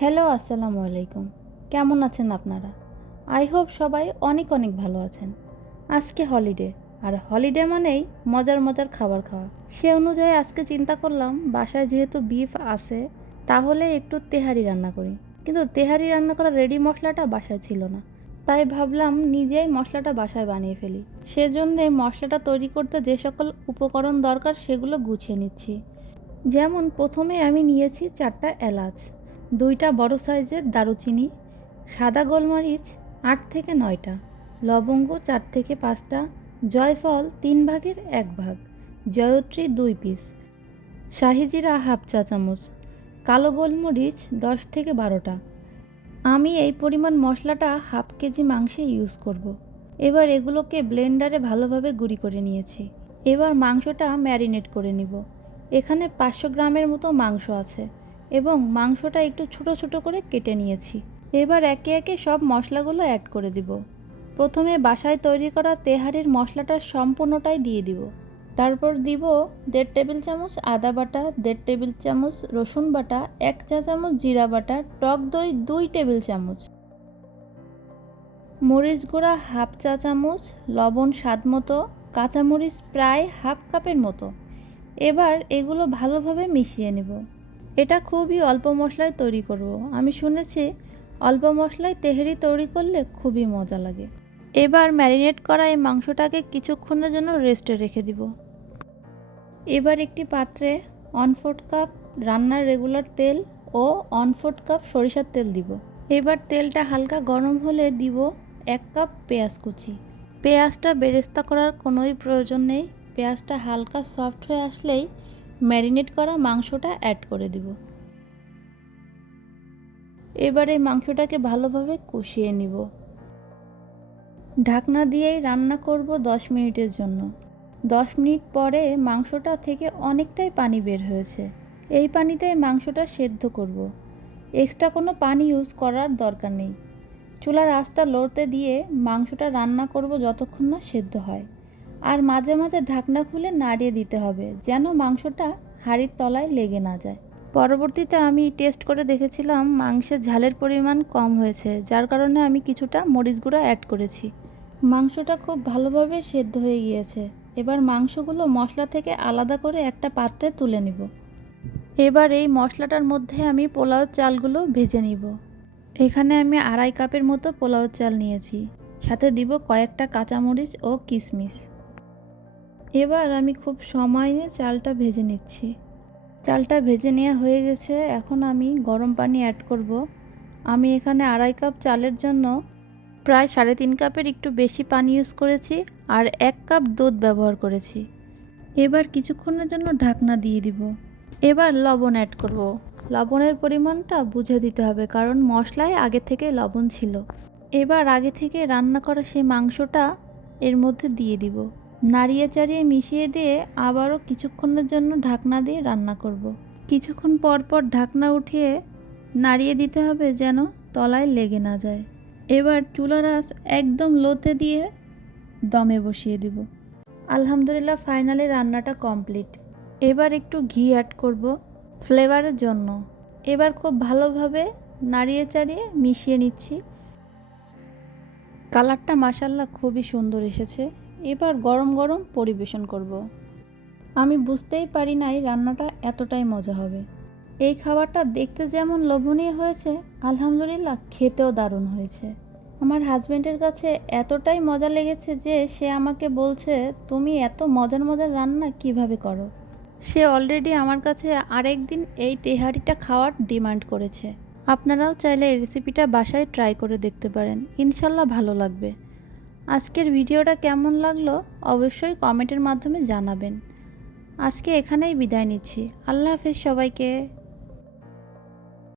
Hello, আসসালামু আলাইকুম। কেমন আছেন আপনারা? আই হোপ সবাই অনেক অনেক ভালো আছেন। আজকে হলিডে, আর হলিডে মানেই মজার মজার খাবার খাওয়া। সে অনুযায়ী আজকে চিন্তা করলাম বাসায় যেহেতু বিফ আছে তাহলে একটু তেহারি রান্না করি। কিন্তু তেহারি রান্না করার রেডি মশলাটা বাসায় ছিল না, তাই ভাবলাম নিজেই মশলাটা বাসায় বানিয়ে ফেলি। সেজন্যে মশলাটা তৈরি করতে যে সকল উপকরণ দরকার সেগুলো গুছিয়ে নিচ্ছি। যেমন প্রথমে আমি নিয়েছি 4টা এলাচ, 2টা বড় সাইজের দারুচিনি, সাদা গোলমরিচ 8 থেকে 9টা, লবঙ্গ 4 থেকে 5টা, জয়ফল 3 ভাগের 1 ভাগ, জয়ত্রী 2 পিস, শাহি জিরা হাফ চা চামচ, কালো গোলমরিচ 10 থেকে 12টা। আমি এই পরিমাণ মশলাটা হাফ কেজি মাংসে ইউজ করব। এবার এগুলোকে ব্লেন্ডারে ভালোভাবে গুঁড়ি করে নিয়েছি। এবার মাংসটা ম্যারিনেট করে নিব। এখানে 500 গ্রামের মতো মাংস আছে এবং মাংসটা একটু ছোট ছোট করে কেটে নিয়েছি। এবার একে একে সব মশলাগুলো অ্যাড করে দিব। প্রথমে বাসায় তৈরি করা তেহারির মশলাটা সম্পূর্ণটাই দিয়ে দিব। তারপর দিব 1.5 টেবিল চামচ আদা বাটা, 1.5 টেবিল চামচ রসুন বাটা, 1 চা চামচ জিরা বাটা, টক দই 2 টেবিল চামচ, মরিচ গুঁড়া হাফ চা চামচ, লবণ স্বাদ মতো, কাঁচামরিচ প্রায় হাফ কাপের মতো। এবার এগুলো ভালোভাবে মিশিয়ে নেব। এটা খুবই অল্প মশলায় তৈরি করব। আমি শুনেছি অল্প মশলায় তেহারি তৈরি করলে খুবই মজা লাগে। এবার ম্যারিনেট করা এই মাংসটাকে কিছুক্ষণের জন্য রেস্টে রেখে দিব। এবার একটি পাত্রে 1/4 কাপ রান্নার রেগুলার তেল ও 1/4 কাপ সরিষার তেল দিব। এবার তেলটা হালকা গরম হলে দিব 1 কাপ পেঁয়াজ কুচি। পেঁয়াজটা বেরেস্তা করার কোনোই প্রয়োজন নেই। পেঁয়াজটা হালকা সফট হয়ে আসলেই ম্যারিনেট করা মাংসটা অ্যাড করে দিব। এবার এই মাংসটাকে ভালোভাবে কষিয়ে নিব। ঢাকনা দিয়েই রান্না করব 10 মিনিটের জন্য। 10 মিনিট পরে মাংসটা থেকে অনেকটাই পানি বের হয়েছে। এই পানিতেই মাংসটা সেদ্ধ করব। এক্সট্রা কোনো পানি ইউজ করার দরকার নেই। চুলার আঁচটা লড়তে দিয়ে মাংসটা রান্না করব যতক্ষণ না সেদ্ধ হয়। আর মাঝে মাঝে ঢাকনা খুলে নাড়িয়ে দিতে হবে যেন মাংসটা হাঁড়ির তলায় লেগে না যায়। পরবর্তীতে আমি টেস্ট করে দেখেছিলাম মাংসের ঝালের পরিমাণ কম হয়েছে, যার কারণে আমি কিছুটা মরিচ গুঁড়া অ্যাড করেছি। মাংসটা খুব ভালোভাবে সেদ্ধ হয়ে গিয়েছে। এবার মাংসগুলো মশলা থেকে আলাদা করে একটা পাত্রে তুলে নিব। এবার এই মশলাটার মধ্যে আমি পোলাও চালগুলো ভেজে নিব। এখানে আমি 2.5 কাপের মতো পোলাও চাল নিয়েছি, সাথে দিব কয়েকটা কাঁচামরিচ ও কিশমিশ। এবার আমি খুব সময় নিয়ে চালটা ভেজে নিচ্ছি। চালটা ভেজে নেওয়া হয়ে গেছে। এখন আমি গরম পানি অ্যাড করব। আমি এখানে 2.5 কাপ চালের জন্য প্রায় 3.5 কাপের একটু বেশি পানি ইউজ করেছি আর 1 কাপ দুধ ব্যবহার করেছি। এবার কিছুক্ষণের জন্য ঢাকনা দিয়ে দিব। এবার লবণ অ্যাড করব। লবণের পরিমাণটা বুঝে দিতে হবে, কারণ মশলায় আগে থেকে লবণ ছিল। এবার আগে থেকে রান্না করা সেই মাংসটা এর মধ্যে দিয়ে দিব। নাড়িয়ে চাড়িয়ে মিশিয়ে দিয়ে আবারও কিছুক্ষণের জন্য ঢাকনা দিয়ে রান্না করব। কিছুক্ষণ পর পর ঢাকনা উঠিয়ে নাড়িয়ে দিতে হবে যেন তলায় লেগে না যায়। এবার চুলার আঁচ একদম লোতে দিয়ে দমে বসিয়ে দিব। আলহামদুলিল্লাহ, ফাইনালি রান্নাটা কমপ্লিট। এবার একটু ঘি অ্যাড করব ফ্লেভারের জন্য। এবার খুব ভালোভাবে নাড়িয়ে চাড়িয়ে মিশিয়ে নিচ্ছি। কালারটা মাশাআল্লাহ খুবই সুন্দর এসেছে। এবার গরম গরম পরিবেশন করব। আমি বুঝতেই পারি নাই রান্নাটা এতটাই মজা হবে। এই খাবারটা দেখতে যেমন লোভনীয় হয়েছে, আলহামদুলিল্লাহ খেতেও দারুণ হয়েছে। আমার হাজব্যান্ডের কাছে এতটাই মজা লেগেছে যে সে আমাকে বলছে, তুমি এত মজার মজার রান্না কিভাবে করো। সে অলরেডি আমার কাছে আরেকদিন এই তেহারিটা খাওয়ার ডিমান্ড করেছে। আপনারাও চাইলে এই রেসিপিটা বাসায় ট্রাই করে দেখতে পারেন, ইনশাল্লাহ ভালো লাগবে। আজকের ভিডিওটা কেমন লাগলো অবশ্যই কমেন্টের মাধ্যমে জানাবেন। আজকে এখানেই বিদায় নিচ্ছি। আল্লাহ হাফেজ সবাইকে।